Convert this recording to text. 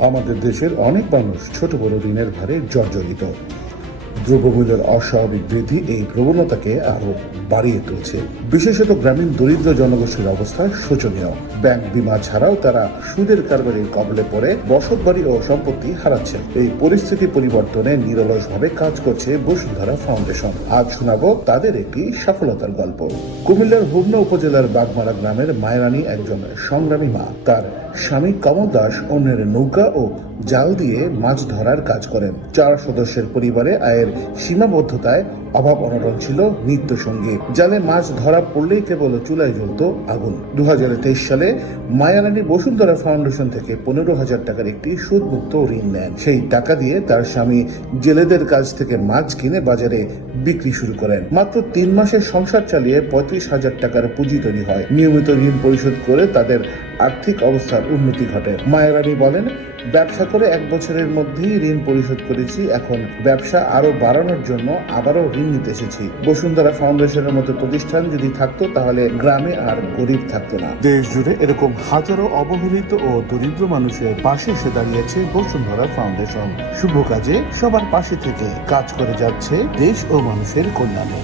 আমাদের দেশের অনেক মানুষ ছোট বড় ঋণের ভারে জর্জরিত। দ্রব্যমূল্যের অস্বাভাবিক বৃদ্ধি এই প্রবণতাকে আরও বাড়িয়ে তুলছে। বিশেষত গ্রামীণ দরিদ্র জনগোষ্ঠীর অবস্থা শোচনীয়। ব্যাংক বিমা ছাড়াও তারা সুদের কারবারির কবলে পড়ে বসত বাড়ি ও সম্পত্তি হারাচ্ছে। এই পরিস্থিতি পরিবর্তনে নিরলসভাবে কাজ করছে বসুন্ধরা ফাউন্ডেশন। আজ শোনাব তাদের একটি সফলতার গল্প। কুমিল্লার হুমনা উপজেলার বাগমারা গ্রামের মায়রানী একজন সংগ্রামী মা। তার স্বামী কমল দাস অন্যের নৌকা ও জাল দিয়ে মাছ ধরার কাজ করেন। চার সদস্যের পরিবারে আয়ের সীমাবদ্ধতায় অভাব অনটন ছিল নিত্য সঙ্গী জালে মাছ ধরা পড়লেই কেবল চুলায় জ্বলত আগুন। দু সালে মায়ারানী বসুন্ধরা ফাউন্ডেশন থেকে পনেরো হাজার টাকার একটি সুদমুক্ত ঋণ নেন। সেই টাকা দিয়ে তার স্বামী জেলেদের কাছ থেকে মাছ কিনে বাজারে বিক্রি শুরু করেন। মাত্র তিন মাসের সংসার চালিয়ে পঁয়ত্রিশ হাজার টাকার পুঁজি তৈরি হয়। নিয়মিত ঋণ পরিশোধ করে তাদের আর্থিক অবস্থার উন্নতি ঘটে। মায়ারানী বলেন, ব্যবসা করে এক বছরের মধ্যেই ঋণ পরিশোধ করেছি, এখন ব্যবসা আরও বাড়ানোর জন্য আবারও ঋণ নিতে এসেছি। বসুন্ধরা ফাউন্ডেশনের মতো প্রতিষ্ঠান যদি থাকতো, তাহলে গ্রামে আর গরিব থাকতো না। দেশ জুড়ে এরকম হাজারো অবহেলিত ও দরিদ্র মানুষের পাশে এসে দাঁড়িয়েছে বসুন্ধরা ফাউন্ডেশন। শুভ কাজে সবার পাশে থেকে কাজ করে যাচ্ছে দেশ ও মানুষের কল্যাণে।